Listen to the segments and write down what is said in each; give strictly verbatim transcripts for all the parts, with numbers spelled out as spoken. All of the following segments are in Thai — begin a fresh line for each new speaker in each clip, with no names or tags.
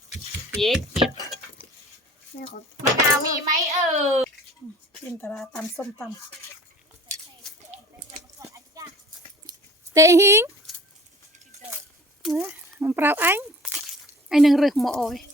เย็กเก็บมะนาวมีไหมเออ
จินตราตำส้มตำเตะหิงมันเปล่าไอ้ไอ้หนึ่งรึกหมอโอย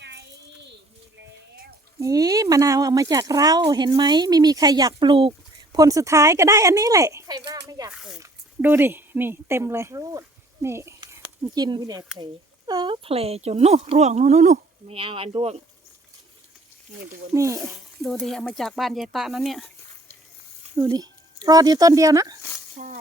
นี่มะนาวเอามาจากเราเห็นไหมไม่มีใครอยากปลูกผลสุดท้ายก็ได้อันนี้แหละ
ใครว่าไม่อยากปลูก
ดูดินี่เต็มเลยนี่กิน
ไม่ได้เพล
เออเพลจนนู่ร่วงนู่นนู่น
ไม่เอาอันร่วง
นี่ดูดิเอามาจากบ้านยายตานั้นเนี่ยดูดิรอดอยู่ต้นเดียวนะ
ใช่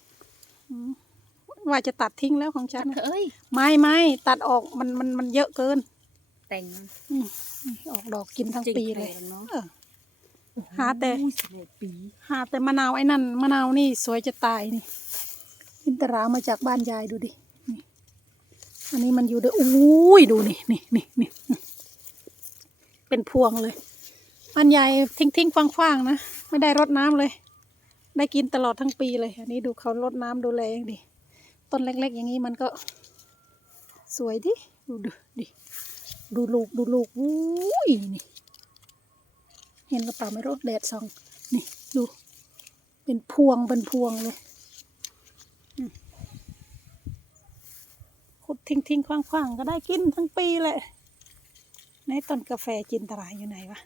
ว่าจะตัดทิ้งแล้วของฉัน
เอ้ย
ไม่ไม่ตัดออกมันมันมันเยอะเกิน
แต่ง
ออกดอกกินทั้งปีเลยหาแต่หาแต่มะนาวไอ้นั่นมะนาวนี่สวยจะตายนี่อินตรามาจากบ้านยายดูดินี่อันนี้มันอยู่ด้วยอุ้ยดูนี่นี่นี่นี่เป็นพวงเลยบ้านยายทิ้งทิ้งฟางฟางนะไม่ได้รดน้ำเลยได้กินตลอดทั้งปีเลยอันนี้ดูเขารดน้ำดูแลอย่างดีต้นเล็กๆอย่างนี้มันก็สวยดิดูดูดิดูลูกดูลูกอุ้ยนี่เห็นกระเป๋าไม่รดแดดส่องนี่ดูเป็นพวงเป็นพวงเลยขุดทิ้งทิ้งคว้างคว้างก็ได้กินทั้งปีเลยในต้นกาแฟจินตราอยู่ไหนวะ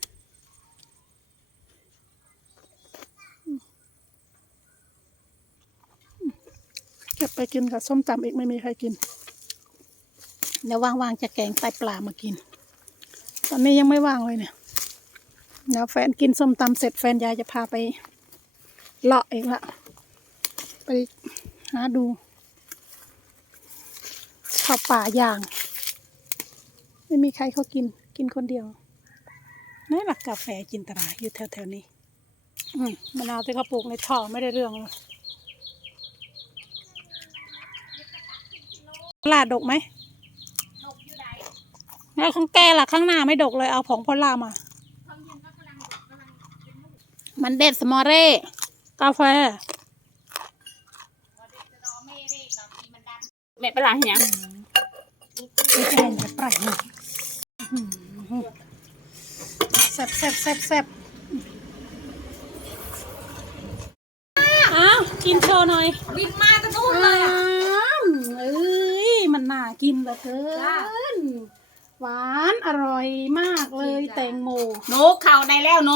เก็บไปกินกับส้มตำอีกไม่มีใครกินเดี๋ยวว่างๆจะแกงไตปลามากินตอนนี้ยังไม่ว่างเลยเนี่ยเดี๋ยวแฟนกินส้มตำเสร็จแฟนยายจะพาไปเลาะเองละไปหาดูข้าวป่าย่างไม่มีใครเขากินกินคนเดียวนี่หลักกาแฟจินตราอยู่แถวๆนี้มะนาวที่เขาปลูกในท่อไม่ได้เรื่องเลยลาดดกไหมแล้วของแกล่ะข้างหน้าไม่ดกเลยเอาผงพอลามามันเด็ดสมอเร่กาแฟ
แม่ปลาเหี้ย
ไม่ใช่จะปล่อยหน่อยแซ่บแซ่บแซ่บแซ่บอ้าวกินโชว์หน่อย
บินมาตะนู่นเลยอ่ะ
เอ้ยมันน่ากินเหลือเกินหวานอร่อยมากเลยแตงโม
หนูเข่าได้แล้วหนู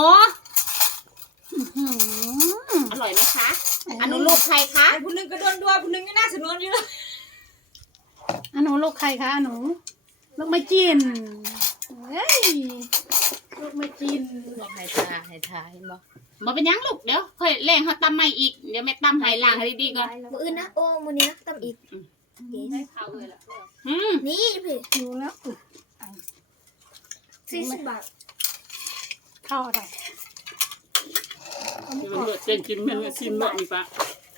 อร่อยไหมคะอันนู้นลูกใครคะ
ผู้หนึ่งก็โดนดัวผู้หนึ่งก็น่าสนุนอยู่เลย
อันหนูลูกใครคะอันหนูลูกไม่จีนเฮ้ยลูกไม่จีน
บอกให้ทาให้ทาเห็นบ่บ่เป็นยังลูกเดี๋ยวค่อยแรงเขาตำใหม่อีกเดี๋ยวแม่ตำให้ล้างให้ดีๆก่อน
มื้ออื่นนะโอ้มื้อนี้นะตำอีก
ได้ข้าวเลยล่ะอืม
นี่พี่
ดูแล้ว
สี่สิบบาท
ข้าวอะไร
มันเลือดเต้นกินมันซิมบ่มีปะ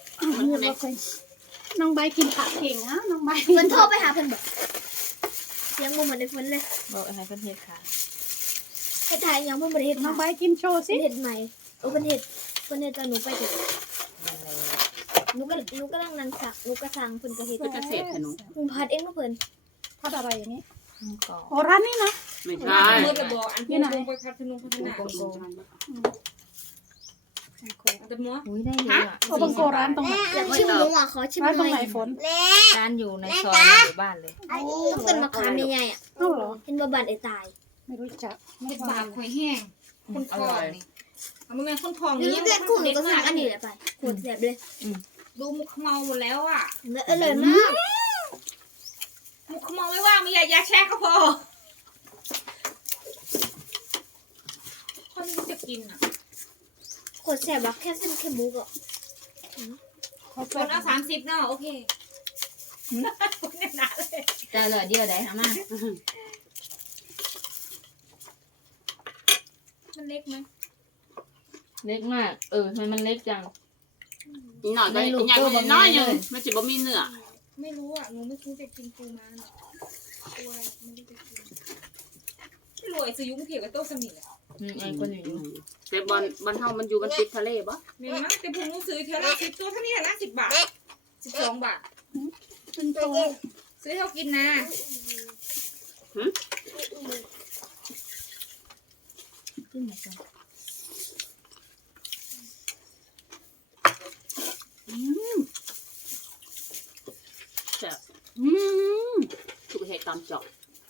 น้องใบกินผักเก่งนะน้องใบ
เพิ่นโทรไปหาเพิ่นบอกยังบ่เหมือนในเพิ่นเลย
บอกให้เพิ่นเฮ็ดค่ะ
ให้ถ่ายยังเพิ่นบ่ได้เฮ็ด
น้องใบกินโชว์สิ
เฮ็ดใหม่โอ้เพิ่นเฮ็ดเพิ่นเฮ็ดตอนหนูไปเฮ็ดหนูก็หนูก็นั่งนั่งสักหนูก็สั่งเพิ่นก็เฮ็ด
เกษตรให้หนู
หนูพัดเองเพิ่น
พัดอะไรอย่างนี้โอ้ร้านนี้นะ
ไม่ใช่
เมื่อจะบอกอันนี้นะไปคัดขนมพัฒนาแต่หมัว
อุ้ยได้เลยอ่ะ
โอ้บังโกร้านตรงไหน
อยากชิมหมูอ่ะขอชิมหน่อย
ร้านตรงไหนฝน
ร้านอยู่ในซอยอยู่บ้านเลย
ต้องเป็นมะขามใหญ่ๆอ่ะเห็นบ่บานไอ้ตาย
ไม่รู้จัก
ไม่บาดหอยแห้งคนทองนี่เอามาแม่คนทองนี่เด็กคู่หนูก็สั่งอันนี้แหละไปโคตรแซ่บเลยดูมุกเมาหมดแล้วอ่ะอร่อยมากมุกเมาไม่ว่ามียายาแช่ก็พอคนนี้จะกินอ่ะโคตรแซ่บแบบแค่เส้นแค่มุกอ่ะคนเอาสามสิบเนาะโอเคหนาเลย
จะเหลือเดียวได้ทำมา
มันเล็กไหม
เล็กมากเออมันมันเล็กจังอีหน่อยก็อีหน่อยน้อยอยู่มันจะบ่มีเนื้อ
ไม่รู้อ่ะหนูไม่รู้จะกินปูม้าตัวอะไรไม่รู้จะกินไม่รวยซื้อยุ่งเกี่ยวกับโต๊ะสมิธอ่ะ
อืมไอ้คนอยู่แต่บอลบอลเท่ามันอยู่กันติดทะเลปะ
เนี่ยนะแต่ผมรู้ซื้อเท่าละสิบตัวเท่านี้ละสิบบาทสิบสองบาทซื้อเท่ากินนะ
อืม
แซ่บ
อืม
ถูกเหตุตามเจาะ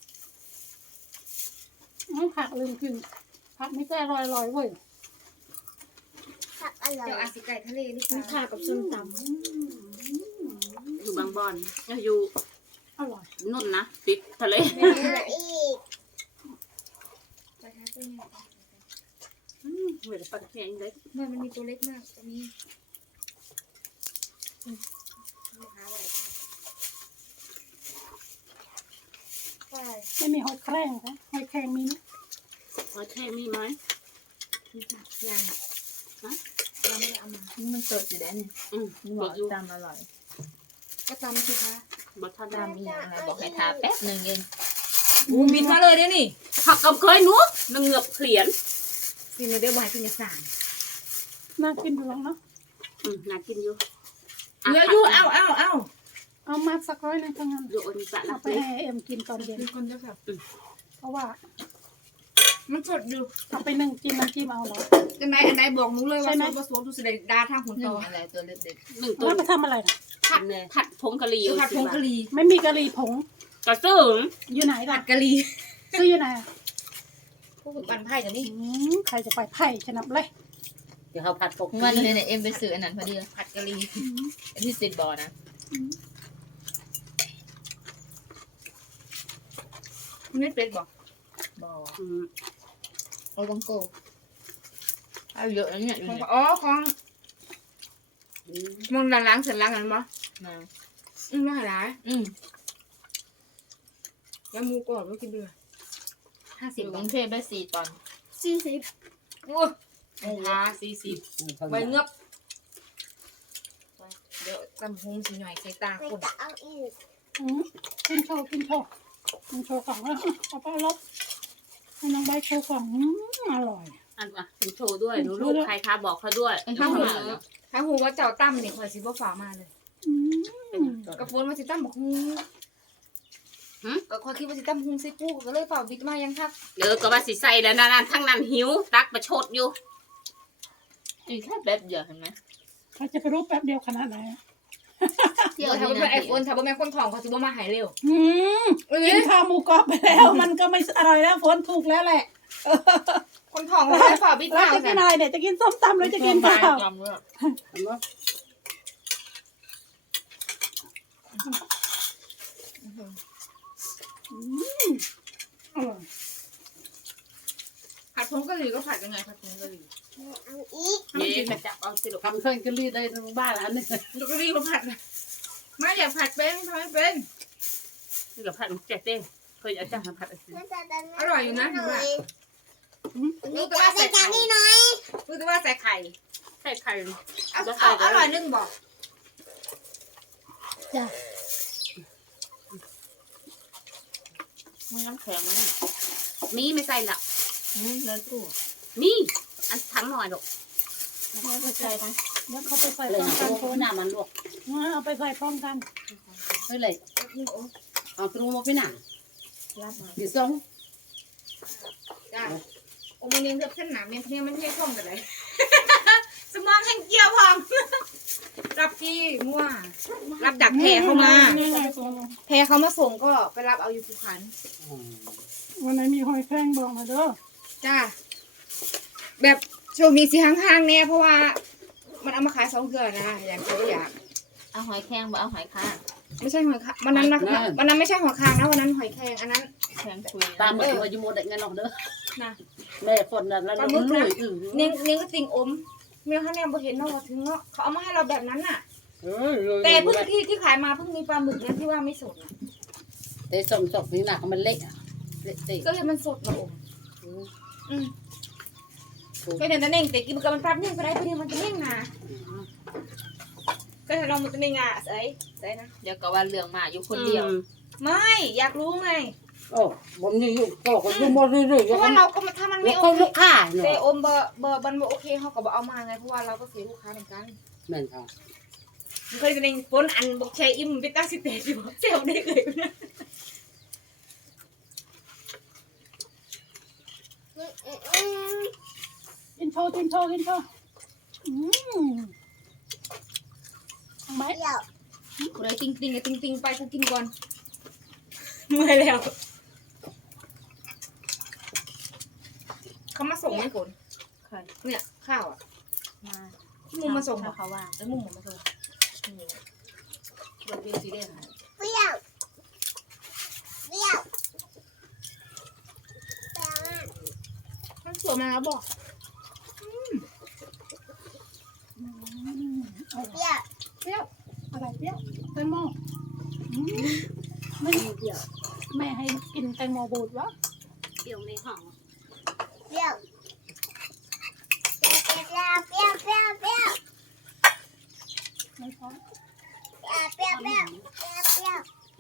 น้องผักลืมกินผักไม่ใช่อร่อยอร่อยเว้ย
เดี๋ยวอาสิไก่ทะเลนี่
มัน
ค่ะ
ขากับส้มต
อยู่บางบอนอยู่
อร่อย
นุ่นนะติดทะเล
ไปหาตัวใหญ่
อืมเหมือนปลาแข็งเลย
ไม่มันมีตัวเล็กมากตัวนี้หาอะไรใช่
ไม่มีหอยแครงนะหอยแครงมีไหม
หอยแข็งมีไหม
ยังนะเราไม่ได้เอามา
มันสดอยู่แล้วนี่
อืม
นี่บ
บ
อ
อก กอยู่
ตำอร่อย
ก็ตำสิคะ
บอกท่าน
ตำอีกอย่างอะไรบอกให้ทาแป๊บหนึ่งเอง
อูบินมาเลยเดี๋ยวนี้
ผักกับเคยหนูมันเหงือบเขียน
สิเราได้วายกินกระสาน
น่ากินอยู่หรอกเนาะ
อืมน่ากินอยู่
เหลืออยู่เอาเอาเอา
เอามาสักร้อยหนึงทั้งนั้น
อยู่อันนี้สะ
เอา
นะ
ไปให้เอ็มกินตอนเย็น
มีคนเยอะค่ะ
เพราะว่า
มันสดอยู่
เอาไปนึ่งจิ้มน้ำจิ้มเอาเหรอ
จังไหนอันไหนบอกหนูเลยว่า
ใช่ไหม
สดบ่สดดูสิได้ดาทางผล
หนึ่
ต่
ง
อ
อะไรตัวเล็ก
หนึ่งตั
แล้ว วไปทำอะไรนะ
ผัดผัดผงกะหรี่
ผัดผงกะหรี่
ไม่มีกะหรี่ผง
กระซึ่ง
อยู่ไหน
ผั
ล่ะ
ดกะหรี่
ซื้ออยู่ไหนอะ
พวกปั่นไผ่กันนี่
อืมใครจะไปไผ่ชนะเลย
เดี๋ยวเขาผัดผง
ๆวันเลยเนี่ยเอ็มไปซื้ออันนั้นพอดีเลย
ผัดกะหรี่
อันที่ติดบอนะ
นี่เป็ดบอก
บอ
อืม
โอ้บังโก้เอาเยอะนะเนี่ยอยู่
ของ
เนี่ย
อ๋อของ
อืม
มึงล้างเสร็จล้างกันบ่
มา
อืมไม่หลาย
อืม
แล้วหมูกรอบก็กินด้วยห้า
อ
สิบ
ยู่ก
บา
รุ
ท
งเทพได้สี่ตอน
ำสี่สิบ
โอ้ไอ้ห้าสี่สิบใบเงือบเดี๋ยวตำพุงสีหน่อยใส่ตาคน
เอาอีก
อืมกินโชว์กินโชว์กินโชว์ของแล้วเอาไปลบให้น้องใบโชว์ของอืมอร่อย
อันอ่ะคุณโชว์ด้วยดูลูกใครคะบอกเขาด้วย
มันข้าวหมาเนาะ
ถ้าหูว่าเจ้าตั้มนี่คอยสิบ่ฝากมาเลย
อืม
กระโปรงว่าสิตั้มบอกฮูก็คอยคิดว่าสิตั้มฮูใส่ปูก็เลยฝากบิดมายังครับ
เดี๋ยวก็ว่าสิใส่แล้วนานๆทั้งนั้นหิวตักประชดอยู่
อีกแค่แป๊บเดียวเห็นไหม
เขาจะไปรู้แป๊บเดียวขนาดไหนอะ
เที่ยว
ถ้า
ที่
บ่
นั่
เป็น
น
ไอโฟนถ้าบ่แม่นคนทองเขาสิบ่มาหายเร็ว
อืมกินข้าวหมูกรอบไปแล้ว มันก็ไม่อร่อยแล้วฝนถูกแล้วแหละ
คนทองเขาเลยฝากบิด
เรา
มา
จะกินอะไรเนี่ยจะกินส้มตำหรือจะกินข้าว
จำด้วย
เห็นไหม
อืมอร่อย
ผัดผงกะหรี่ก็ผัดยังไงผัดผงกะหรี่
เอาอีก
เย้กระจับเอาสิลูก
ทำเครื่องกะหรี่ได้ทั้งบ้านอันนี้
กะหรี่ก็ผัดไม่อยากผัดเป็นทำให้เป็น
นี่กับผัดแจกเต้เคยเอาจ้างมาผัดอะไร
อร่อยอยู่นะถือว่า
นี่จะใส่จานนี่หน่อย
รู้แต่ว่าใส่ไข่
ใส่ไข่
เอาเอาอร่อยนึงบอก
จ้ะ
มันน้ำแข็งไหม
มีไม่ใส่ละ
อืมแล้วตู้
มีอันทั้งหน่อยลูก
แล้วไปใส่กันแล้วเขาไปใส่
เลย
พร้อม
นะ
กัน
โอ้หน้ามันลวก
เอาไปใส่พร้อมกัน
เฮ้ยเลยเอาตรงมาพี่หน้า
รับมา
ดิซ่ง
จ้าโอ้มันยังเลือกเส้นหนาเมียนเพียมันไม่ใช่ท่องกันเลย สมองแห้งเกียวพอง รับที่มั่วรับจากแพรเข้ามา
นี่ไงตัว
แพรเขามาส่งก็ไปรับเอาอยู่ภูขัน
วันไหนมีหอยแครงบอกมาเด้อ
จ้า แบบช่วงนี้สิห่างๆเนี่ยเพราะว่า มันเอามาขายสองเดือนนะอย่างเขาอยาก
เอาหอยแครงบ่เอาหอยคาง
ไม่ใช่หอยคางวันนั้นนะวันนั้นไม่ใช่หอยคางนะวันนั้นหอยแครงอันนั้น
แครงคุย
ตามเหมือนว่าอยู่โมเดลเงินออกเด้อ
นะ
แม่คนนั้นแล้วลุยถึง
เนียงเนียงก็ติงอมเมียเขาเนี่ยบ่เห็นเนาะว่าถึงเนาะเขาเอามาให้เราแบบนั้นน่ะ
เออเลย
แต่เพิ่งที่ที่ขายมาเพิ่งมีปลาหมึกนั้นที่ว่าไม่สดน่ะ
แต่สมศพนี่หนักมันเละอ่ะเละเตะ
ก็เลยมันสดมาอมอืมก็เดี๋ยวนั้นเองแต่กินกับมันแป๊บนึงก็ได้เพราะเดี๋ยวมันจะเน่งนะก็ถ้าเรามันจะไม่งาใส่ใส่นะ
เดี๋ยวก็ว่าเรื่องมาอยู่คนเดียว
ไม่อยากรู้ไง
โอ้ผมนี่อยู่ก็ก็อยู่โมเดลเลย
เพราะว่าเราก็มาถ้ามัน
แล้
ไม่
ว
โอ
ก็
เค
ลูกค้า
แต่
เนาะ
อมเบอร์เบอร์มันบ่โอเคเขาก็บอกเอามาไงเพราะว่าเราก็เสียลูกค้าเหมือนกัน
แม่นค่ะ
มันเคยจะในฝนอันบอกใช้อิ่มไปตั้งสิเตะอยู่เซลได้เลยนะ
อืมอืม
ชว์กินโชว์กินโชว์อืมทำไหม
เดี๋ยว
เลยติงติงกับติงติงไปก็กินก่อนเมื่อยแล้วเขามาส่งไหมคุณ
ใคร
เนี่ยข้าวอ่ะ
มา
มุมมาส่ง
ถ้า
อ่ะ
เขาว่าง
แล้วมุมผมมาส่ง
เราเป็นสีแดง
เปรี้ยวเปรี้ยวเปรี้ยวมาก
มันสวยมาแล้วบอก
เปรี้ยว
เปรี้ยวอะไรเปรี้ยวแตงโมอืมไม่
เดี๋ยว
แม่ให้กินแตงโมบูดวะ
เดี๋ยวในห้อง
เปรี้ยวเปรี้ยวเปรี้ยวเปรี้ยวเปรี้ยวเปรี้ยว
ไม่พอ
เปรี้ยวเปรี้ยวเปรี้ยวเปรี้ยว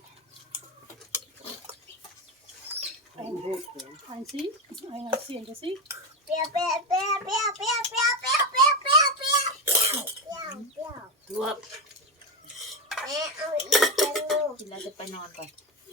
ไอ้พูดเสียง
อ่านสิอ่านเสียงกันสิ
เปรี้ยวเปรี้ยวเปรี้ยวเปรี้ยวเปรี้ยวเปรี้ยวเปรี้ยวเปรี้ยวเปรี้ยวเปรี้ยวเปรี้ยวเปรี้ยวเปรี้ยว
รวบ
แม่เอาอีกจังลูก
กินแล้วจะไปนอนก่อน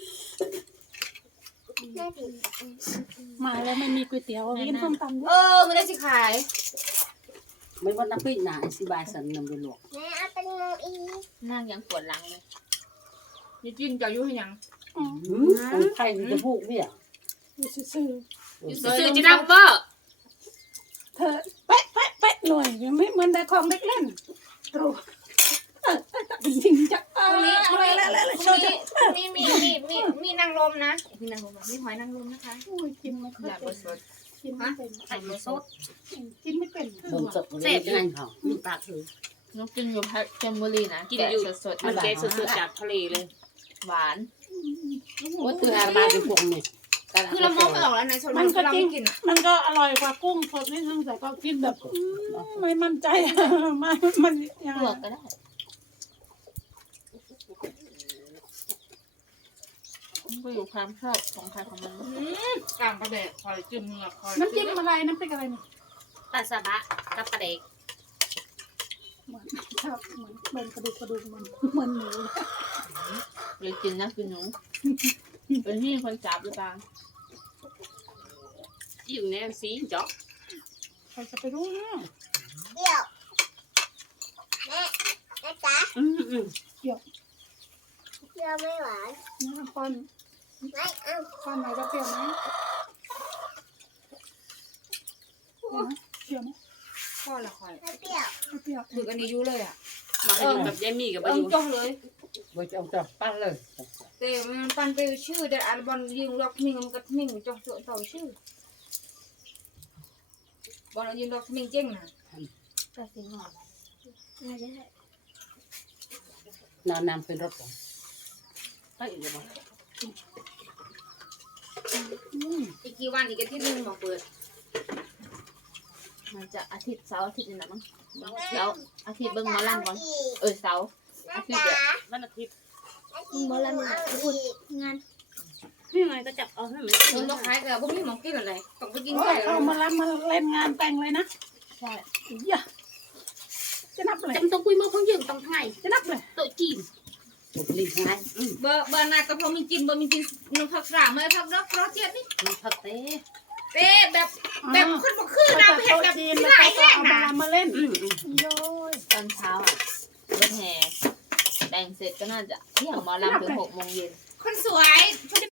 แม่ผิด
มาแล้วไม่มีก๋วยเตี๋ยวกินส้มตำด้
เอ
วย
อไม่ได้สิขาย
ไม่ว่านักปิ้งหนาสิบายสันนำไปหลวก
แม่เอาแตงโมอีก
นั่งยังปวดหลังเลย
นี่จินจะยุ่ให้ยัง
อืม
หืมใครจะพูดเนี่ย
อยู่ซื่อ
อยู่ซื้อจีนัมเปอร์
ๆเธอเป๊ะเป๊ะเป๊ะหน่อยไม่เหมือนแต่ของเด็กเล่นตรูเออเออจริงจังเอ
พรุ่ง
อ
นี้พรุ่งนี้
แล้วแล้ว
พ
แล้วโช
รุ่ง
ว์
นี้พรุ่งนี้มีมีมีมีนางลมนะมีนางลมนะมีหอยนางรมนะคะ
อุ้ยกินไม่ค่อย
อยาก
เป็
เบอน ร์สด
กินไม่เป็น
ไข่มาสด
กินไม่เป็น
สมศพเลยง่ายเขามีปากถือน
กกินอยู่พัทยบุรีนะ
กิน
แกะ
อยู่
สดๆ
มั
มัน น
แกะ
แกะ
ส
ส
ด
ด
ๆ
ๆ
จา
จาก กทะเลเลย หวาน
ว่าตัวอาบาเป็นพวกนี่
คือเรามองไม่ออกแล้วในโซนมันเราไม่กินอ่ะ
มันก็อร่อยกว่ากุ้งสดนิดนึงแต่ก็กินแบบอืมไม่มั่นใจ ไม่มันยัง
ลวกก็ได้ มันก็อยู่ความชอบของใครของมัน
กลางประเดกคอยจิ้มเงือกคอย
น้ำจิ้มอะไรน้ำพริกอะไรเนี่ย
ปลาซาบะกับปลาเด็ก
เหมือนชอบเหมือนเหมือนกระดูกกระดูกมันเหมือนหมู
เลยกินนะคือหนูเป็นที่คนจับหรือเปล่าอยู่ในสีจ๊อก
ใครจะไปรู้เนี่ย
เปรี้ยวแม่แม่จ๋า
อืมอืม
เปรี้ยวไม่หวาน
นะคอน
ไม่เอา
คอนไหนจะเปรี้ยวไหมเปรี้ยวไหม
พ่อละคอย
ไม่เปรี้ยว
ไม่เปรี้ยว
ถือกันนี้ยุ่เลยอ่ะ
มาให้อยู่กับยายมี่กับ
เอ
ปลา
อ
อยู่
จ้องเลย
ว่าจะเอาจับปั้นเลย
แต่มันปันไปชื่อแต่อัลบั้มยิงล็อกมิงมันก็มิงจ้องตัวต่อชื่อบอลยิงล็อกมิงเจ๊งนะ
ปลาสีหอม
ไม่ได้
นอนนำเป็นรถของ
ไปอีกแล้ว
อีกกี่วันอีกอาทิตย์นึงมาเปิด
มันจะอาทิตย์เสาร์อาทิตย์นี่นะมั้งเสาร์อาทิตย์เบิ่งหมาลั่นก่อน
อีก
เออเสาร์
แม่
อาทิตย์
จ๋า
เดียววันอาทิตย์
มึงบอลลันเอาอีก
งานนี่ไงก็จับเอาให้มัน
มันต้องขายกับพวกนี้มองกินอะไรต้องไปกิน
โอ้
ไก่
ยเอามารับมาเล่นงานแต่งเลยนะ
ใช่
อียะจะนับเลย
จำต้องคุยมาเพิ่งยืมต้องไทย
จะนับเลย
โต๊ะจีน
ถูกลิ้นง่าย
เบอร์เบอร์นาแต่พอมีกินเบอร์มีกินนกผักกาดมาผักดอกเพราะเจ็ดนี่
มีผักเต้
เต้แบบแบบคนบอกคือ
เขา
นะ
จะ
เผ็ด
โต๊ะ
แบบ
จีน
ที่
แล้ว
ไหน
เขาก็
แห้ง
เอามา
นะ
มาเล่น
อืมอืม
โย้ย
ตอนเช้าอ่ะรถแห่แต่งเสร็จก็น่าจะเที่ยงหมอลำถึงหกโมงเย็น
คนสวย